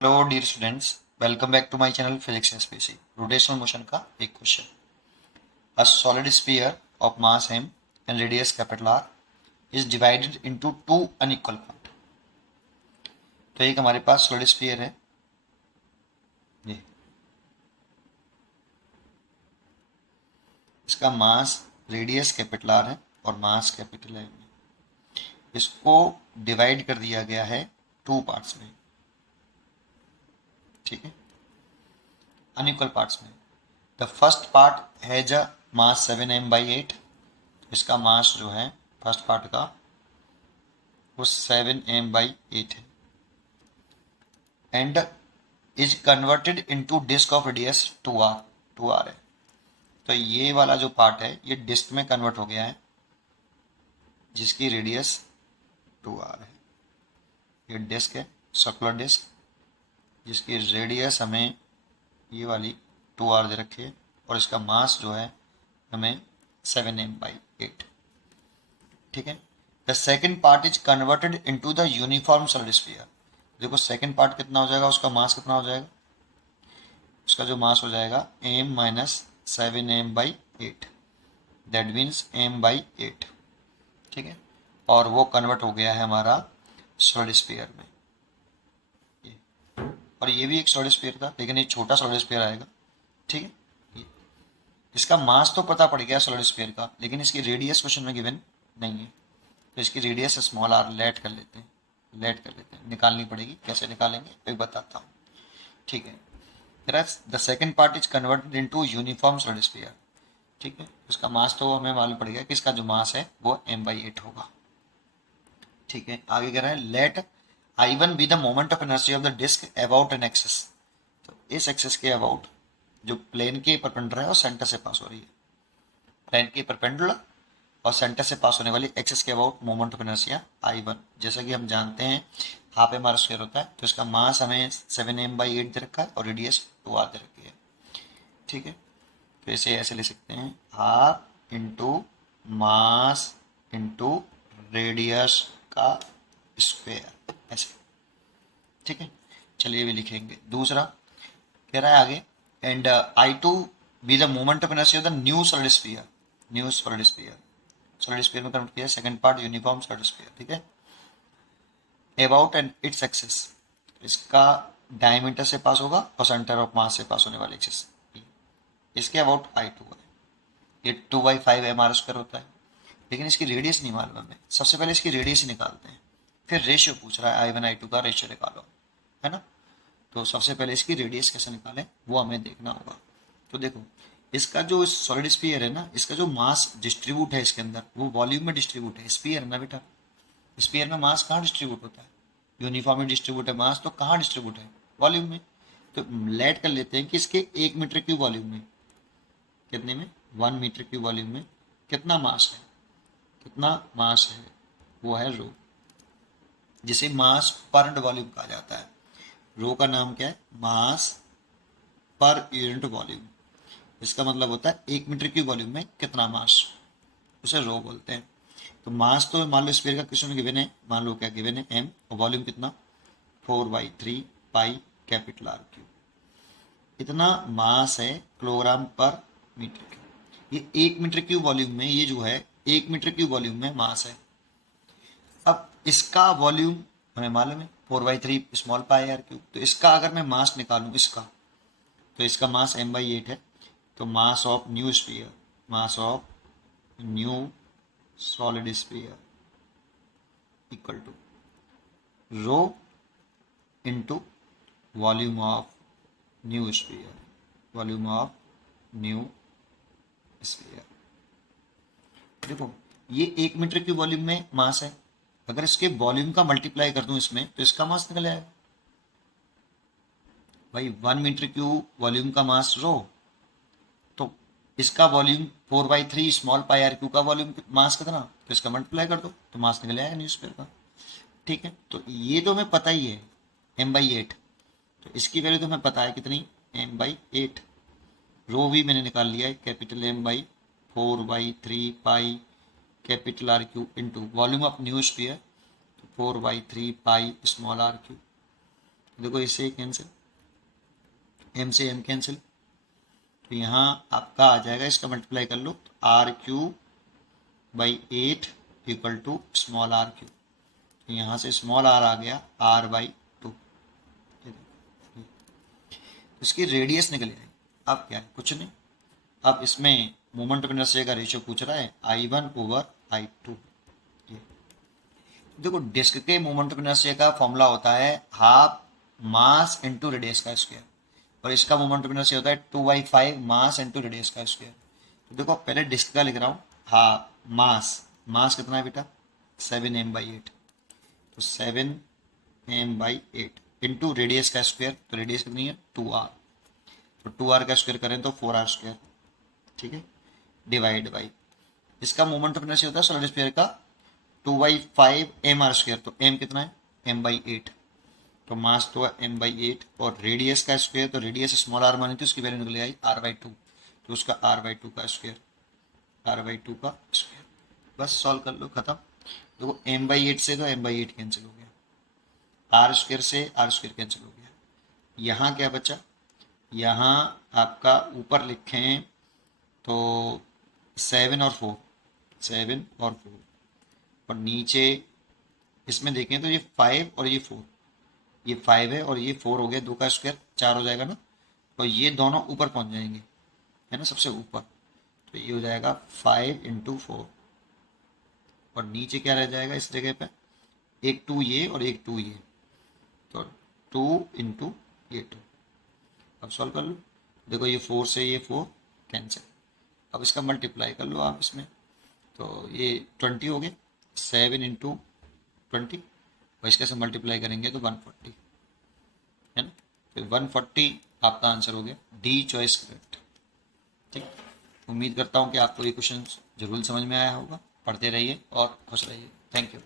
Hello dear students, welcome back to my channel physics and space. Rotational motion का एक question. A solid sphere of mass m and radius capital R is divided into two unequal part. तो एक हमारे पास solid sphere है ये, इसका मास radius capital R है और मास कैपिटल M है। इसको डिवाइड कर दिया गया है टू पार्ट्स में, ठीक है, अनइक्वल पार्ट्स में। The first part has a mass 7m/8। इसका मास जो है फर्स्ट पार्ट का वो 7m/8 है and is converted into disc of radius 2r है। तो ये वाला जो पार्ट है ये डिस्क में कन्वर्ट हो गया है जिसकी रेडियस 2r है। ये डिस्क है, सर्कुलर डिस्क, जिसकी रेडियस हमें ये वाली 2r दे रखी है और इसका मास जो है हमें 7m/8, ठीक है। The second part is converted into the uniform solid sphere. देखो सेकेंड पार्ट कितना हो जाएगा, उसका मास कितना हो जाएगा, उसका जो मास हो जाएगा m minus 7m/8, that means m/8, ठीक है। और वो कन्वर्ट हो गया है हमारा सॉलिड स्फीयर में। ये और ये भी एक सॉलिड स्फीयर था, लेकिन ये छोटा सॉलिड स्फीयर आएगा, ठीक है। ये इसका मास तो पता पड़ गया सॉलिड स्फीयर का, लेकिन इसकी रेडियस क्वेश्चन में गिवन नहीं है। तो इसकी रेडियस स्मॉल आर लेट कर लेते हैं, निकालनी पड़ेगी। कैसे निकालेंगे एक बताता हूँ, ठीक है। The second part is converted into uniform solid sphere, ठीक है। उसका मास तो हमें मालूम पड़ गया कि इसका जो मास है वो m/8 होगा, ठीक है। आगे कह रहा है let I1 be the moment of inertia of the disc about an axis. तो इस एक्सिस के अबाउट जो प्लेन के परपेंडिकुलर है और सेंटर से पास हो रही है, प्लेन के परपेंडिकुलर और सेंटर से पास होने वाली एक्सिस के about moment of inertia I1। जैसा कि हम जानते हैं हाफ एम आर स्क्वायर होता है, तो इसका मास हमें 7m/8 दे रखा है और रेडियस 2r दे रखी है, ठीक है। तो इसे ऐसे ले सकते हैं r into mass into radius का स्क्वायर, ऐसे, ठीक है। चलिए भी लिखेंगे। दूसरा कह रहा है आगे and I2 B the moment of inertia of the new solid sphere. Solid sphere में कन्वर्ट किया second part uniform solid sphere, ठीक है। अबाउट एंड इट्स एक्सिस, इसका डायमीटर से पास होगा और सेंटर ऑफ मास से पास होने वाली एक्सिस, इसके अबाउट I2 है। ये 2/5 mr² होता है, लेकिन इसकी रेडियस नहीं मालूम हमें। सबसे पहले इसकी रेडियस ही निकालते हैं, फिर रेशियो पूछ रहा है I1 I2 का रेशियो निकालो, है ना। तो सबसे पहले इसकी रेडियस कैसे निकालें वो हमें देखना होगा। तो देखो इसका जो सॉलिड स्फीयर है ना, इसका जो मास डिस्ट्रीब्यूट है इसके अंदर वो वॉल्यूम में डिस्ट्रीब्यूट है। स्फीयर है ना बेटा, स्फीयर में मास कहाँ डिस्ट्रीब्यूट होता है, यूनिफॉर्मली डिस्ट्रीब्यूट है मास, तो कहाँ डिस्ट्रीब्यूट है, वॉल्यूम में। तो लेट कर लेते हैं कि इसके 1 मीटर क्यूब वॉल्यूम में, कितने में, 1 मीटर क्यूब वॉल्यूम में कितना मास है, वो है रो, जिसे मास पर वॉल्यूम कहा जाता है। रो का नाम क्या है, मास पर यूनिट वॉल्यूम। इसका मतलब होता है 1 मीटर क्यूब वॉल्यूम में कितना मास, उसे रो बोलते हैं। तो मास तो मान लो स्फीयर का क्वेश्चन गिवन है, मान लो क्या गिवन है m, और वॉल्यूम कितना 4/3 पाई कैपिटल R क्यूब। इतना मास है किलोग्राम पर मीटर क्यूब। ये 1 मीटर क्यूब वॉल्यूम में, ये जो है 1 मीटर क्यूब वॉल्यूम में मास है। अब इसका वॉल्यूम हमें मालूम है 4/3 स्मॉल पाई आर क्यूब। तो इसका अगर मैं मास निकालूं इसका, तो इसका मास m/8 है। तो mass of new sphere, mass of new solid sphere equal to rho into volume of new sphere, volume of new sphere. देखो ये 1 मीटर की वॉल्यूम में मास है, अगर इसके वॉल्यूम का मल्टीप्लाई कर दूं इसमें तो इसका मास निकल आएगा भाई। 1 मीटर क्यूब वॉल्यूम का मास रो, तो इसका volume 4/3 small pi r cube का वॉल्यूम मास कितना, तो इसका मल्टीप्लाई कर दो तो मास निकल आएगा न्यू स्फीयर का, ठीक है। तो ये तो हमें पता ही है m/8, तो इसकी वैल्यू तो हमें पता है कितनी, m/8। रो भी मैंने निकाल लिया है, capital M/4/3 pi capital R cube into volume of new sphere 4/3 pi small r cube. देखो इससे कैंसिल, एम से एम कैंसिल, तो यहाँ आपका आ जाएगा, इसका मल्टीप्लाई कर लो तो r cube by 8 equal to small r cube. तो यहाँ से स्मॉल आर आ गया आर बाई 2। इसकी रेडियस निकल आई। अब क्या है, कुछ नहीं। अब इसमें मोमेंट ऑफ इनर्शिया का रेशियो पूछ रहा है I1 ओवर I2। ये देखो डिस्क के मोमेंट ऑफ इनर्शिया का फॉर्मूला होता है हाफ मास इंटू रेडियस का स्क्वायर, और इसका मोमेंट ऑफ इनर्शिया होता है 2/5 मास इंटू रेडियस का स्क्वायर। तो देखो पहले डिस्क का लिख रहा हूँ, हाफ मास कितना है बेटा 7m/8, तो 7m/8 इंटू रेडियस का स्क्वायर, तो रेडियस कितनी है 2r, तो 2r का स्क्वायर करें तो 4r², ठीक है, डिवाइड बाई इसका मोमेंट ऑफ इनर्शिया होता है सॉलिड स्फीयर का 2/5 mr², तो m कितना है m/8, तो मास तो है m/8, और रेडियस का स्क्वायर, तो रेडियस स्मॉल r मानी थी उसकी वैल्यू निकल आई r/2, तो उसका r/2 का स्क्वायर, r/2 का स्क्वायर। बस सॉल्व कर लो, खत्म। देखो m/8 से तो m/8 कैंसिल हो गया, r² से r² कैंसिल हो गया। यहाँ क्या बचा, यहाँ आपका ऊपर लिखें तो 7 और 4, 7 और 4, और नीचे इसमें देखें तो ये 5 और ये 4, ये 5 है और ये 4 हो गया, 2 का स्क्वायर 4 हो जाएगा ना, और ये दोनों ऊपर पहुंच जाएंगे, है ना, सबसे ऊपर, तो ये हो जाएगा 5 × 4, और नीचे क्या रह जाएगा इस जगह पे, एक 2 ये और एक 2 ये, तो 2 × ये 2। अब सॉल्व कर लो, देखो ये 4 से ये 4 कैंसिल, अब इसका मल्टीप्लाई कर लो आप इसमें, तो ये 20 हो गए, 7 × 20, और इसके से मल्टीप्लाई करेंगे तो 140, है ना, तो 140 आपका आंसर हो गया, डी चॉइस करेक्ट। ठीक, उम्मीद करता हूँ कि आपको ये क्वेश्चन जरूर समझ में आया होगा। पढ़ते रहिए और खुश रहिए। Thank you.